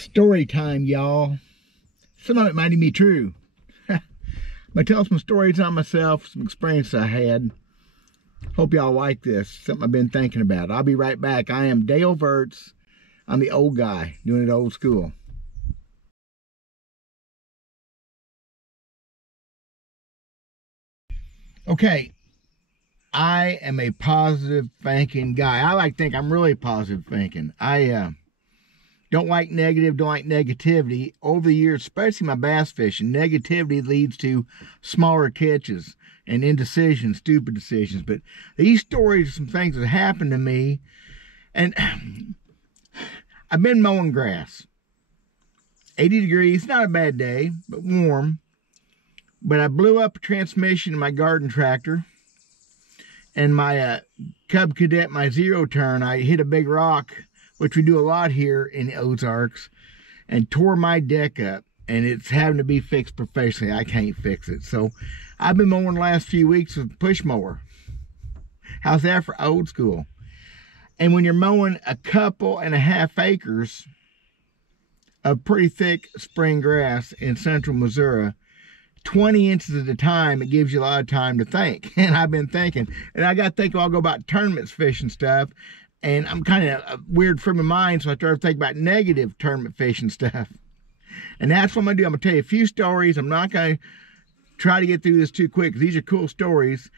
Story time, y'all. Some of it might even be true. I'm going to tell some stories on myself, some experience I had. Hope y'all like this. Something I've been thinking about. I'll be right back. I am Dale Verts. I'm the old guy, doing it old school. Okay. I am a positive thinking guy. I like to think I'm really positive thinking. I don't like negative, don't like negativity. Over the years, especially my bass fishing, negativity leads to smaller catches and indecision, stupid decisions. But these stories are some things that happened to me. And I've been mowing grass. 80 degrees, not a bad day, but warm. But I blew up a transmission in my garden tractor. And my Cub Cadet, my zero turn, I hit a big rock, which we do a lot here in the Ozarks, and tore my deck up. And it's having to be fixed professionally. I can't fix it. So I've been mowing the last few weeks with a push mower. How's that for old school? And when you're mowing a 1.5 acres of pretty thick spring grass in central Missouri, 20 inches at a time, it gives you a lot of time to think. And I've been thinking, and I got to think, well, I'll go about tournaments, fishing stuff. And I'm kind of a weird frame of mind, so I started thinking about negative tournament fishing stuff. And that's what I'm going to do. I'm going to tell you a few stories. I'm not going to try to get through this too quick, because these are cool stories.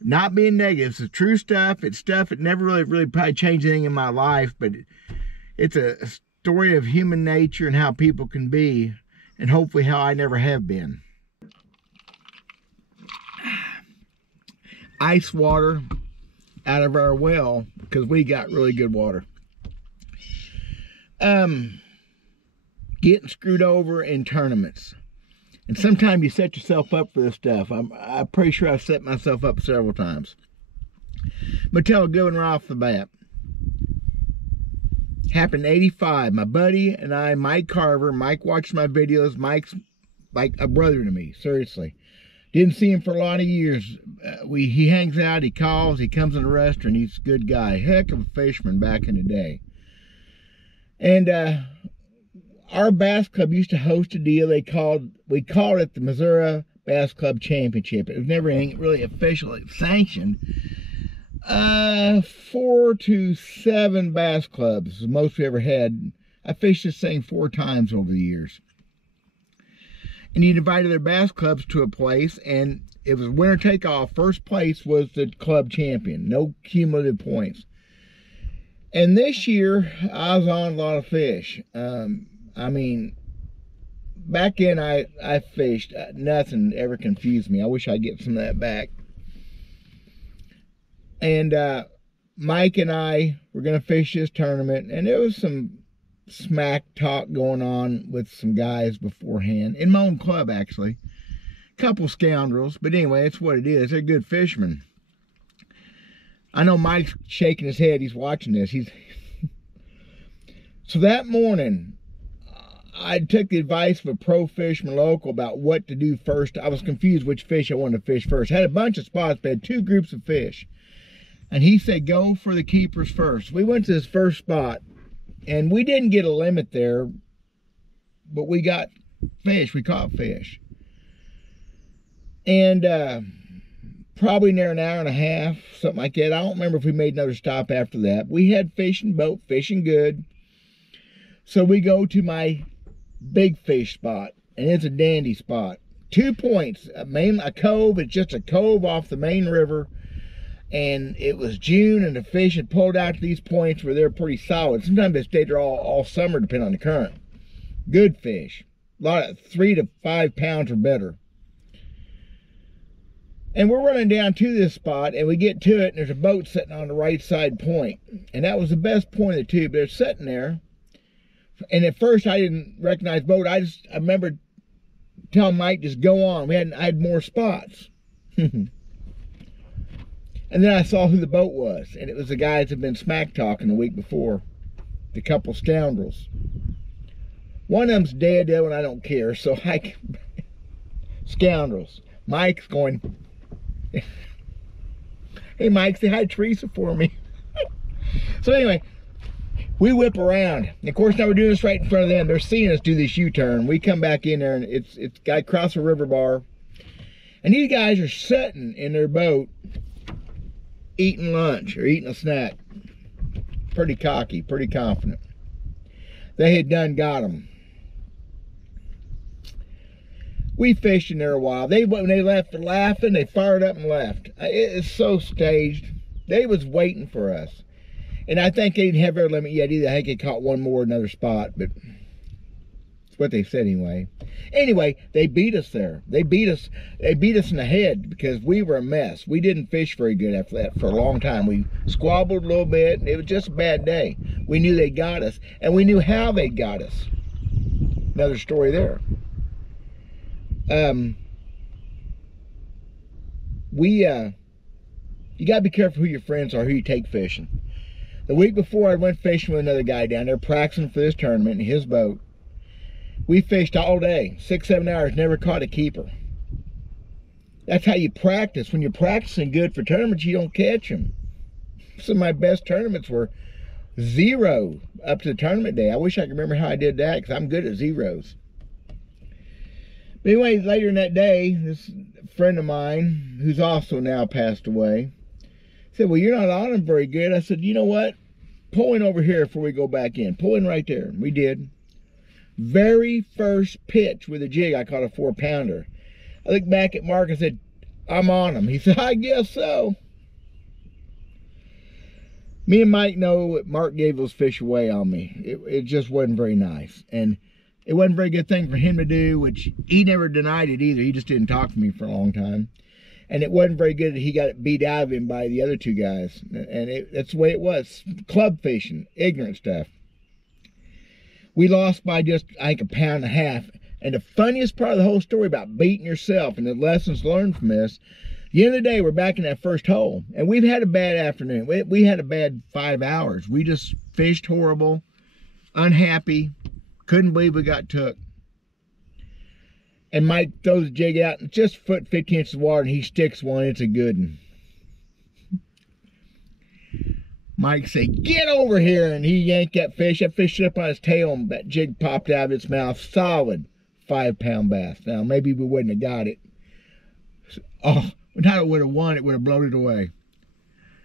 Not being negative. It's true stuff. It's stuff that never really probably changed anything in my life, but it's a story of human nature and how people can be, and hopefully how I never have been. Ice water out of our well, because we got really good water. Getting screwed over in tournaments. And sometimes you set yourself up for this stuff. I'm pretty sure I've set myself up several times. But tell a good one right off the bat. Happened in '85. My buddy and I, Mike Carver. Mike watched my videos. Mike's like a brother to me, seriously. Didn't see him for a lot of years. He hangs out, he calls, he comes in the restaurant. He's a good guy. Heck of a fisherman back in the day. And our bass club used to host a deal we called it the Missouri Bass Club Championship. It was never really officially sanctioned. 4 to 7 bass clubs, the most we ever had. I fished this thing 4 times over the years. And he invited their bass clubs to a place, and it was winner take all. First place was the club champion. No cumulative points. And this year, I was on a lot of fish. I mean, back then I fished. Nothing ever confused me. I wish I'd get some of that back. And Mike and I were going to fish this tournament, and there was some smack talk going on with some guys beforehand. In my own club, actually. Couple scoundrels, but anyway, it's what it is. They're good fishermen. I know Mike's shaking his head. He's watching this. So that morning, I took the advice of a pro fisherman local about what to do first. I was confused which fish I wanted to fish first. Had a bunch of spots, but had 2 groups of fish. And he said, go for the keepers first. We went to this first spot, and we didn't get a limit there, but we got fish. We caught fish. And probably near an hour and a half, something like that. I don't remember if we made another stop after that. We had fishing boat, fishing good. So we go to my big fish spot, and it's a dandy spot. 2 points, a cove. It's just a cove off the main river. And it was June, and the fish had pulled out to these points where they're pretty solid. Sometimes they stay there all summer, depending on the current. Good fish. A lot of 3 to 5 pounds or better. And we're running down to this spot, and we get to it, and there's a boat sitting on the right side point. And that was the best point of the 2, but they're sitting there. And at first, I didn't recognize the boat. I remember telling Mike, just go on. I had more spots. And then I saw who the boat was, and it was the guys that had been smack talking the week before, the couple scoundrels. One of them's dead, the other one I don't care, so scoundrels. Mike's going, hey Mike, say hi to Teresa for me. So anyway, We whip around. Of course, now we're doing this right in front of them. They're seeing us do this U-turn. We come back in there, and it's got across the river bar. And these guys are sitting in their boat eating lunch or eating a snack. Pretty cocky, pretty confident. They had done got them. We fished in there a while. When they left laughing, they fired up and left. It's so staged. They was waiting for us. And I think they didn't have their limit yet either. I think they caught one more another spot, but that's what they said anyway. Anyway, they beat us there. They beat us in the head because we were a mess. We didn't fish very good after that for a long time. We squabbled a little bit. It was just a bad day. We knew they got us, and we knew how they got us. Another story there. You gotta be careful who your friends are, who you take fishing. The week before, I went fishing with another guy down there practicing for this tournament in his boat. We fished all day, 6-7 hours, never caught a keeper. That's how you practice. When you're practicing good for tournaments, you don't catch them. Some of my best tournaments were 0 up to the tournament day. I wish I could remember how I did that, because I'm good at zeros. But anyway, later in that day, this friend of mine, who's also now passed away, said, well, you're not on them very good. I said, you know what? Pull in over here before we go back in. Pull in right there. We did. Very first pitch with a jig, I caught a 4-pounder. I looked back at Mark and said, I'm on him. He said, I guess so. Me and Mike know Mark gave those fish away on me. It just wasn't very nice. And it wasn't a very good thing for him to do, which he never denied it either. He just didn't talk to me for a long time. And it wasn't very good that he got it beat out of him by the other 2 guys. And that's the way it was. Club fishing, ignorant stuff. We lost by just, I think, 1.5 pounds. And the funniest part of the whole story about beating yourself and the lessons learned from this, at the end of the day, we're back in that first hole. And we've had a bad afternoon. We had a bad 5 hours. We just fished horrible, unhappy, couldn't believe we got took. And Mike throws the jig out and just 15 inches of water, and he sticks one. It's a good one. Mike said, get over here, and he yanked that fish. That fish stood up on his tail, and that jig popped out of its mouth. Solid 5-pound bass. Now, maybe we wouldn't have got it. Oh, not it would have won. It would have blown it away.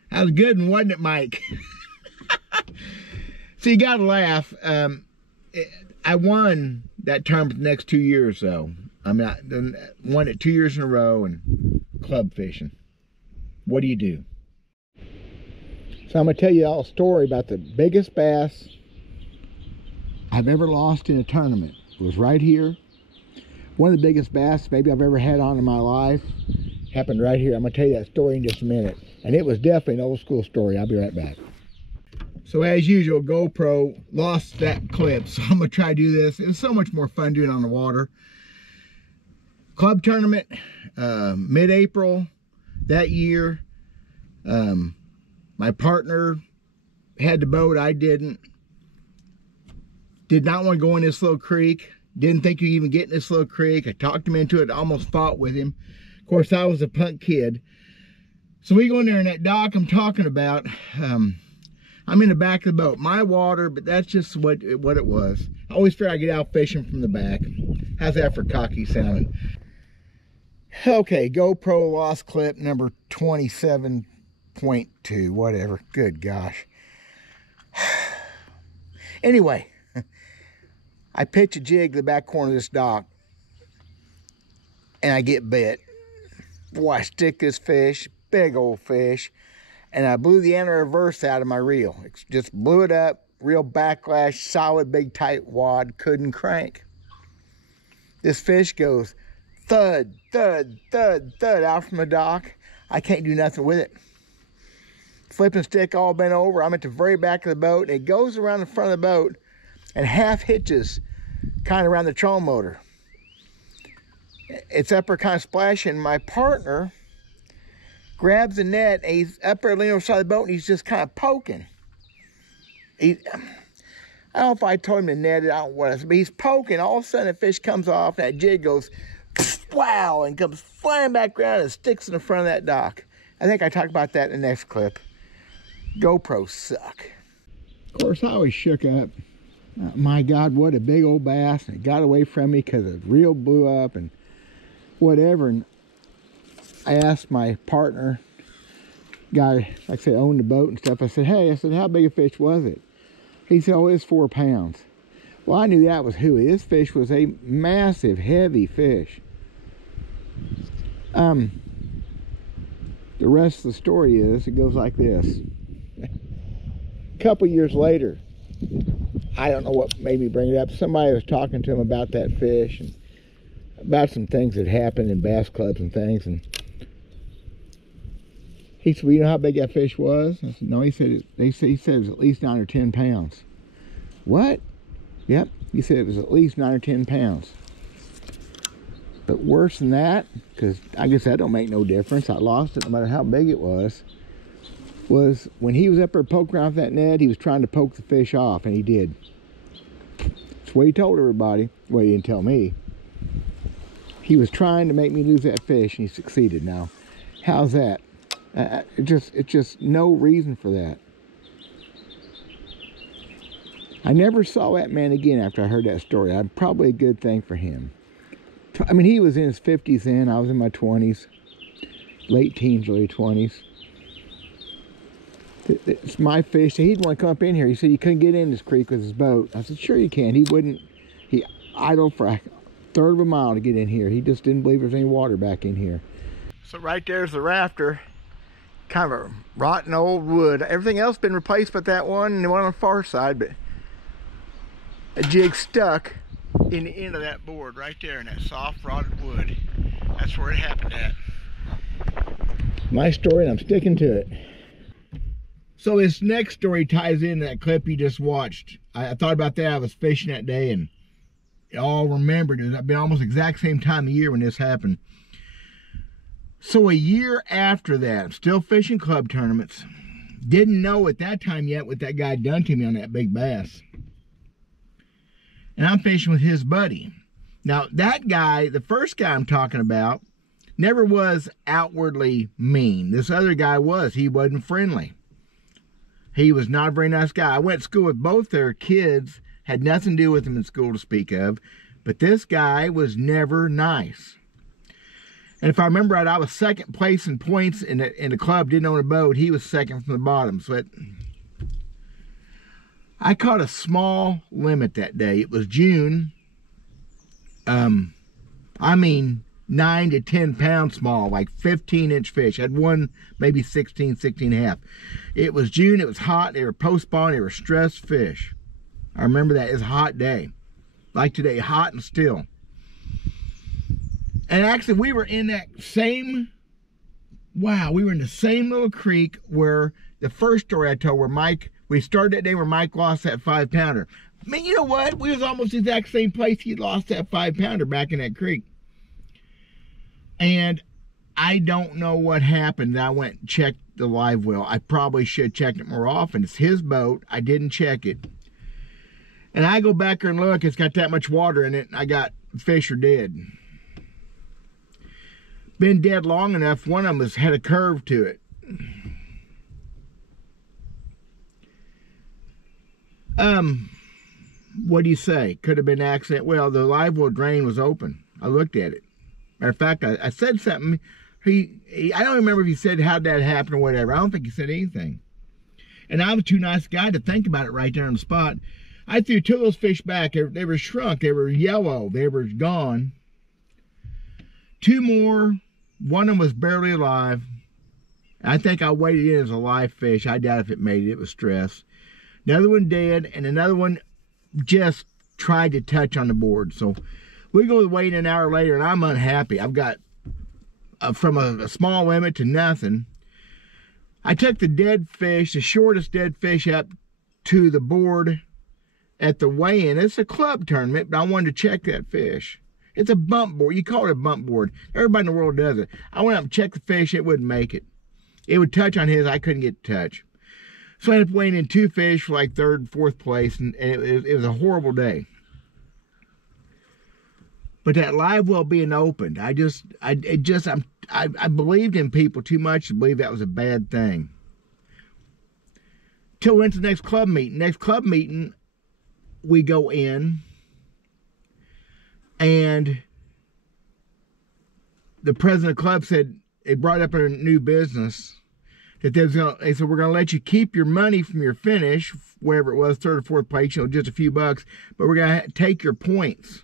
That was a good one, wasn't it, Mike? So you got to laugh. I won that tournament the next 2 years, though. I mean, I won it 2 years in a row and club fishing. What do you do? So I'm going to tell you all a story about the biggest bass I've ever lost in a tournament. It was right here. One of the biggest bass maybe I've ever had on in my life. Happened right here. I'm going to tell you that story in just a minute. And it was definitely an old school story. I'll be right back. So as usual, GoPro lost that clip. So I'm going to try to do this. It was so much more fun doing it on the water. Club tournament, mid-April that year. My partner had the boat, I didn't. Did not want to go in this little creek. Didn't think you even get in this little creek. I talked him into it, almost fought with him. Of course, I was a punk kid. So we go in there in that dock I'm talking about. I'm in the back of the boat. My water, but that's just what it was. I always figure I get out fishing from the back. How's that for cocky sounding? Okay, GoPro lost clip number 27.2, whatever. Good gosh. Anyway, I pitch a jig to the back corner of this dock, and I get bit. Boy, I stick this fish, big old fish, and I blew the anti-reverse out of my reel. It just blew it up, real backlash, solid, big, tight wad, couldn't crank. This fish goes thud, thud, thud, thud out from the dock. I can't do nothing with it. Flipping stick all bent over. I'm at the very back of the boat, and it goes around the front of the boat and half hitches kind of around the trolling motor. It's up there kind of splashing. My partner grabs the net, and he's up there leaning over the side of the boat, and he's just kind of poking. I don't know if I told him to net it, I don't know what else, but he's poking. All of a sudden, the fish comes off, and that jig goes, wow, and comes flying back around and sticks in the front of that dock. I think I talked about that in the next clip. GoPros suck. Of course, I was shook up. My God, what a big old bass. And it got away from me because the reel blew up and whatever. And I asked my partner, guy, like I said, owned the boat and stuff. I said, hey, how big a fish was it? He said, oh, it was 4 pounds. Well, I knew that was hooey. This fish was a massive, heavy fish. The rest of the story is, it goes like this. A couple years later, I don't know what made me bring it up. Somebody was talking to him about that fish and about some things that happened in bass clubs and things. And he said, well, you know how big that fish was? I said, no. He said it was at least 9 or 10 pounds. What? Yep. He said it was at least 9 or 10 pounds. But worse than that, because I guess that don't make no difference. I lost it no matter how big it was when he was up there poking around with that net, he was trying to poke the fish off, and he did. That's what he told everybody. Well, he didn't tell me. He was trying to make me lose that fish, and he succeeded. Now, how's that? It's just no reason for that. I never saw that man again after I heard that story. Probably a good thing for him. I mean, he was in his 50s then. I was in my 20s. Late teens, early 20s. It's my fish. He didn't want to come up in here. He said he couldn't get in this creek with his boat. I said, sure you can. He wouldn't. He idled for a third of a mile to get in here. He just didn't believe there was any water back in here. So right there's the rafter. Kind of a rotten old wood. Everything else been replaced but that one and the one on the far side. But a jig stuck in the end of that board right there in that soft rotted wood. That's where it happened at. My story, and I'm sticking to it. So this next story ties into that clip you just watched. I thought about that. I was fishing that day and it all remembered. It was been almost the exact same time of year when this happened. So a year after that, still fishing club tournaments. Didn't know at that time yet what that guy done to me on that big bass. And I'm fishing with his buddy. Now that guy, the first guy I'm talking about, never was outwardly mean. This other guy was. He wasn't friendly. He was not a very nice guy. I went to school with both their kids. Had nothing to do with them in school to speak of. But this guy was never nice. And if I remember right, I was second place in points in the club, didn't own a boat. He was second from the bottom. So I caught a small limit that day. It was June. I mean 9 to 10 pound small, like 15-inch fish. I had one maybe 16 and a half. It was June, it was hot, they were post-spawn, they were stressed fish. I remember that. It was a hot day. Like today, hot and still. And actually we were in that same, we were in the same little creek where the first story I told where Mike, we started that day where Mike lost that 5-pounder. I mean, you know what? We was almost the exact same place he lost that 5-pounder back in that creek. And I don't know what happened. I went and checked the live well. I probably should have checked it more often. It's his boat. I didn't check it. And I go back there and look. It's got that much water in it. And I got fish are dead. Been dead long enough. One of them had a curve to it. What do you say? Could have been an accident. Well, the live well drain was open. I looked at it. Matter of fact, I said something. I don't remember if he said how'd that happen or whatever. I don't think he said anything. And I was too nice a guy to think about it right there on the spot. I threw 2 of those fish back. They were shrunk. They were yellow. They were gone. 2 more. One of them was barely alive. I think I weighed it in as a live fish. I doubt if it made it. It was stress. Another one dead, and another one just tried to touch on the board. So we go weigh in an hour later, and I'm unhappy. I've got from a small limit to nothing. I took the dead fish, the shortest dead fish, up to the board at the weigh-in. It's a club tournament, but I wanted to check that fish. It's a bump board. You call it a bump board. Everybody in the world does it. I went up and checked the fish. It wouldn't make it. It would touch on his. I couldn't get to touch. So I ended up weighing in 2 fish for like 3rd and 4th place, and it was a horrible day. But that live well being opened, I believed in people too much to believe that was a bad thing. till we went to the next club meeting. Next club meeting, we go in, and the president of the club said, they brought up a new business, that they said, we're going to let you keep your money from your finish, wherever it was, third or fourth place, just a few bucks, but we're going to take your points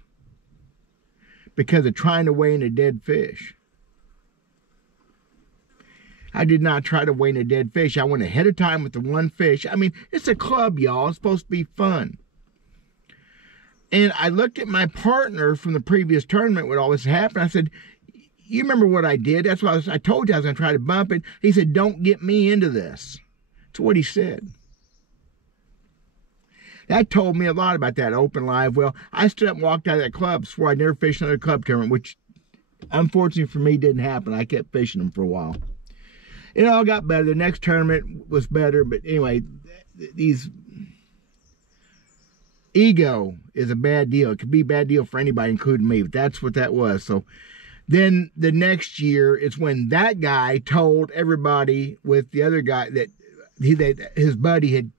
because of trying to weigh in a dead fish. I did not try to weigh in a dead fish. I went ahead of time with the one fish. I mean, it's a club, y'all. It's supposed to be fun. And I looked at my partner from the previous tournament when all this happened. I said, you remember what I did? That's why I told you I was going to try to bump it. He said, don't get me into this. That's what he said. That told me a lot about that open live well. I stood up and walked out of that club, swore I'd never fish another club tournament, which unfortunately for me didn't happen. I kept fishing them for a while. It all got better. The next tournament was better, but anyway, ego is a bad deal. It could be a bad deal for anybody, including me, but that's what that was. So then the next year, it's when that guy told everybody with the other guy that his buddy had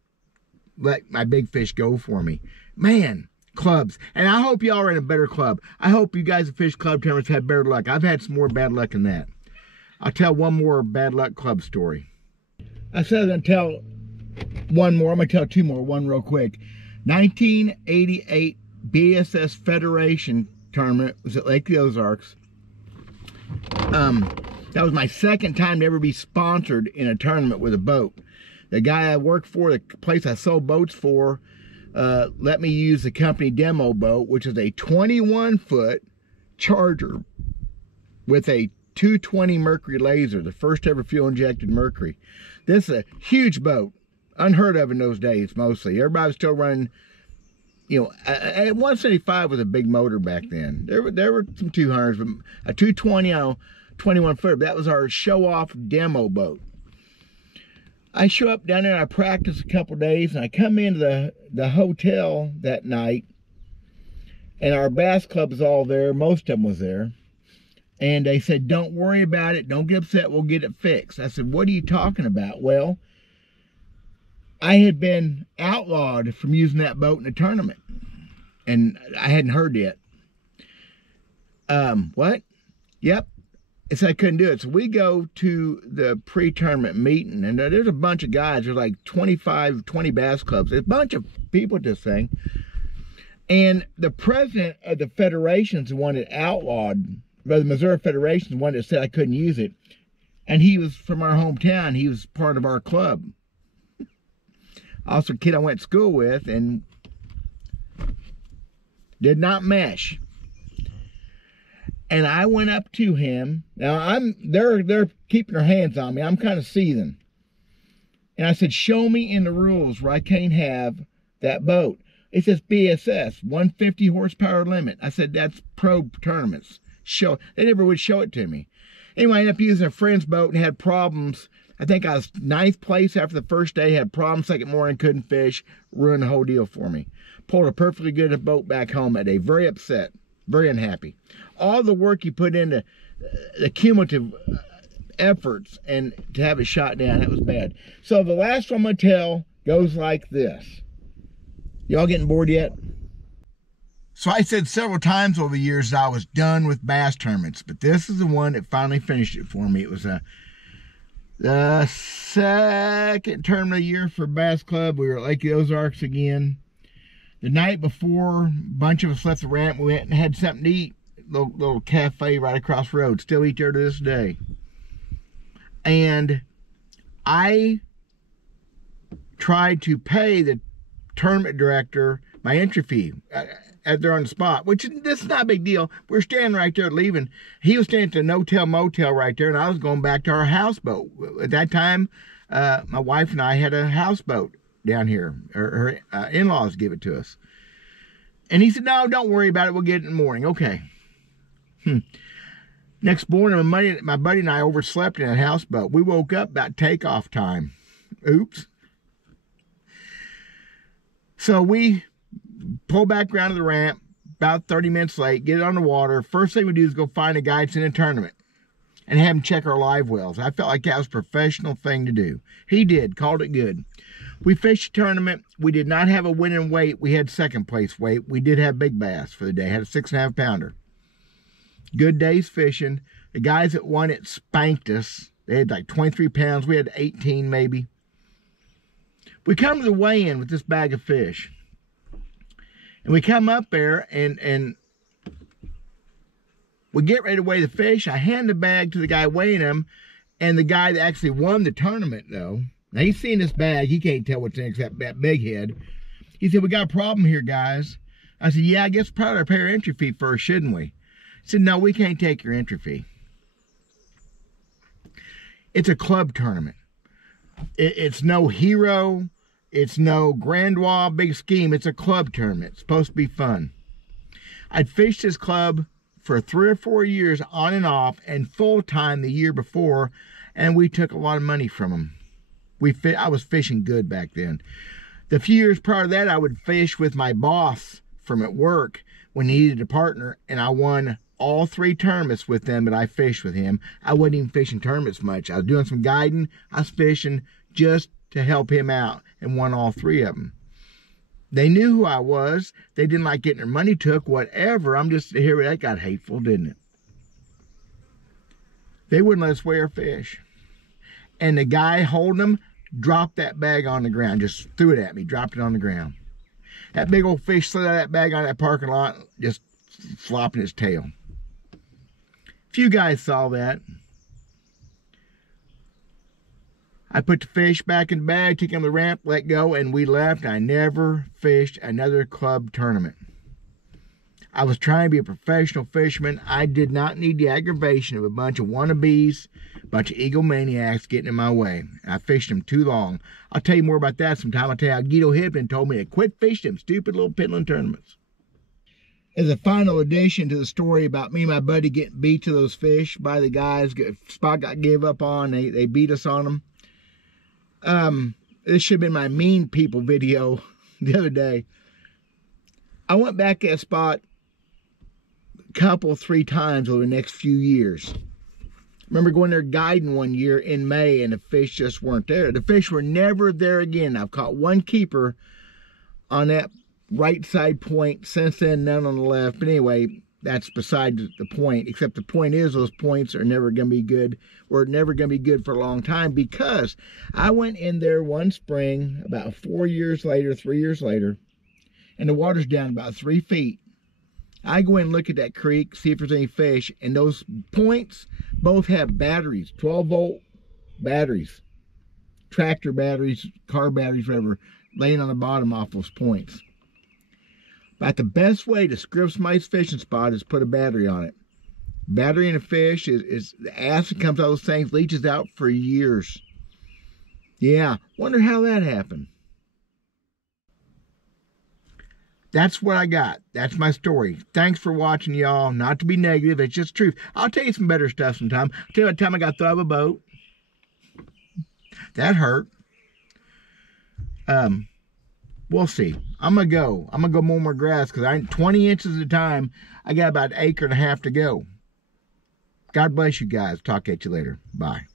let my big fish go for me. Man, clubs. And I hope y'all are in a better club. I hope you guys have fished club tournaments had better luck. I've had some more bad luck than that. I'll tell one more bad luck club story. I said I was going to tell one more. I'm going to tell two more. One real quick. 1988 BSS Federation tournament was at Lake of the Ozarks. That was my second time to ever be sponsored in a tournament with a boat. The guy I worked for, the place I sold boats for, let me use the company demo boat, which is a 21-foot Charger with a 220 Mercury laser, the first ever fuel injected Mercury. This is a huge boat, unheard of in those days mostly. Everybody was still running, at 175 was a big motor back then. There were some 200s, but a 220 on 21 foot, that was our show off demo boat. I show up down there and I practice a couple days, and I come into the hotel that night, and our bass club was all there. Most of them was there. And they said, don't worry about it. Don't get upset. We'll get it fixed. I said, what are you talking about? Well, I had been outlawed from using that boat in a tournament. And I hadn't heard yet. What? Yep. It said I couldn't do it. So we go to the pre-tournament meeting. And there's a bunch of guys. There's like 20 bass clubs. There's a bunch of people at this thing. And the president of the federation's the one that outlawed, but the Missouri Federation, the one that said I couldn't use it. And he was from our hometown. He was part of our club. Also a kid I went to school with, and did not mesh. And I went up to him. Now they're keeping their hands on me. I'm kind of seething. And I said, show me in the rules where I can't have that boat. It says BSS, 150 horsepower limit. I said, that's pro tournaments. They never would show it to me. Anyway, I ended up using a friend's boat and had problems. I think I was 9th place after the first day, had problems second morning, couldn't fish, ruined the whole deal for me. Pulled a perfectly good boat back home that day, very upset, very unhappy. All the work you put into the cumulative efforts and to have it shot down, that was bad. So the last one I'm going to tell goes like this. Y'all getting bored yet? So I said several times over the years that I was done with bass tournaments, but this is the one that finally finished it for me. It was the second tournament of the year for Bass Club. We were at Lake of the Ozarks again. The night before, a bunch of us left the ramp. We went and had something to eat. Little cafe right across the road. Still eat there to this day. And I tried to pay the tournament director my entry fee there on the spot, which this is not a big deal. We're standing right there leaving. He was staying at the no-tell motel right there, and I was going back to our houseboat. At that time, my wife and I had a houseboat down here. Her in-laws gave it to us. And he said, no, don't worry about it. We'll get it in the morning. Okay. Next morning, my buddy and I overslept in a houseboat. We woke up about takeoff time. Oops. So we pull back around to the ramp, about 30 minutes late, get it on the water. First thing we do is go find a guy that's in a tournament and have him check our live wells. I felt like that was a professional thing to do. He did, called it good. We fished a tournament. We did not have a winning weight. We had second place weight. We did have big bass for the day. Had a 6.5 pounder. Good day's fishing. The guys that won it spanked us. They had like 23 pounds. We had 18 maybe. We come to the weigh-in with this bag of fish. And we come up there and we get ready to weigh the fish. I hand the bag to the guy weighing them. And the guy that actually won the tournament, though, now he's seen this bag. He can't tell what's in it except that big head. He said, we got a problem here, guys. I said, yeah, I guess probably our pay our entry fee first, shouldn't we? He said, no, we can't take your entry fee. It's a club tournament. It's no hero. It's no grandois big scheme. It's a club tournament. It's supposed to be fun. I'd fished this club for 3 or 4 years on and off and full-time the year before, and we took a lot of money from them. I was fishing good back then. The few years prior to that, I would fish with my boss from at work when he needed a partner, and I won all 3 tournaments with them that I fished with him. I wasn't even fishing tournaments much. I was doing some guiding. I was fishing just to help him out and won all 3 of them. They knew who I was. They didn't like getting their money took, whatever. I'm just here. That got hateful, didn't it? They wouldn't let us weigh our fish. And the guy holding them dropped that bag on the ground, just threw it at me, dropped it on the ground. That big old fish slid out of that bag on that parking lot, just flopping its tail. A few guys saw that. I put the fish back in the bag, took him to the ramp, let go, and we left. I never fished another club tournament. I was trying to be a professional fisherman. I did not need the aggravation of a bunch of wannabes, a bunch of egomaniacs getting in my way. I fished them too long. I'll tell you more about that sometime. I'll tell you how Guido Hibden told me to quit fishing them stupid little piddling tournaments. As a final addition to the story about me and my buddy getting beat to those fish by the guys, spot got gave up on, they beat us on them. This should have been my mean people video the other day. I went back to that spot a couple, 3 times over the next few years. Remember going there guiding one year in May and the fish just weren't there. The fish were never there again. I've caught 1 keeper on that right side point. Since then, none on the left. But anyway, that's beside the point. Except the point is those points are never going to be good. Or never going to be good for a long time, because I went in there one spring about 4 years later, 3 years later, and the water's down about 3 feet. I go in and look at that creek, see if there's any fish, and those points both have batteries, 12-volt batteries, tractor batteries, car batteries, whatever, laying on the bottom off those points. But the best way to script somebody's fishing spot is put a battery on it. Battery in a fish is the acid comes out of those things, leaches out for years. Yeah, wonder how that happened. That's what I got. That's my story. Thanks for watching, y'all. Not to be negative, it's just truth. I'll tell you some better stuff sometime. I'll tell you what time I got thrown out of a boat. That hurt. We'll see. I'm gonna go mow more grass, because I ain't 20 inches at a time. I got about 1.5 acres to go. God bless you guys. Talk at you later. Bye.